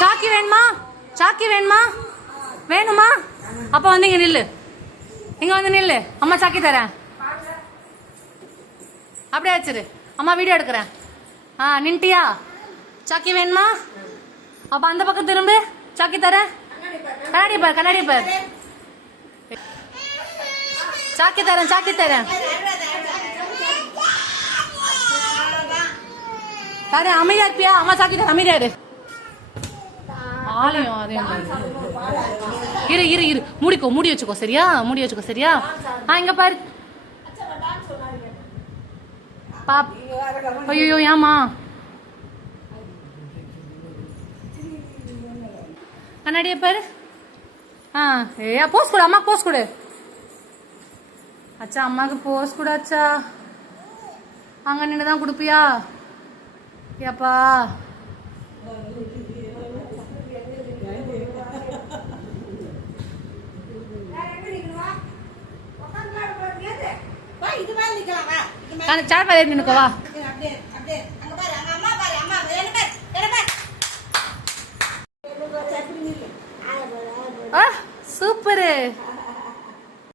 சாக்கி வேணுமா? சாக்கி வேணுமா? வேணுமா? அப்ப வந்து இங்க நில்லு, இங்க வந்து நில்லு. அம்மா சாக்கி தரேன். அப்படியே வச்சிரு, அம்மா வீடியோ எடுக்கிறேன். நின்ட்டியா? சாக்கி வேணுமா? அப்ப அந்த பக்கம் திரும்பு, சாக்கி தரேன். கண்ணாடி பார், கண்ணாடி பார். சாக்கி தரேன், சாக்கி தரேன். தரேன், அமைதியா இருப்பியா? அம்மா சாக்கி தரேன், அமைதியா இரு. ஆலயம் அதே இரு இரு இரு, மூடிக்கோ, மூடி வச்சுக்கோ சரியா? மூடி வச்சுக்கோ சரியா? இங்க பாரு. ஐயோ ஏமா? கண்ணாடிய பாரு. போஸ் கொடு, அம்மா போஸ் கொடு. அச்சா அம்மாக்கு போஸ் கொடு அச்சா. அங்க நின்றுதான் கொடுப்பியா? ஏப்பா சாட் நின்னுக்கோவா. சூப்பரு.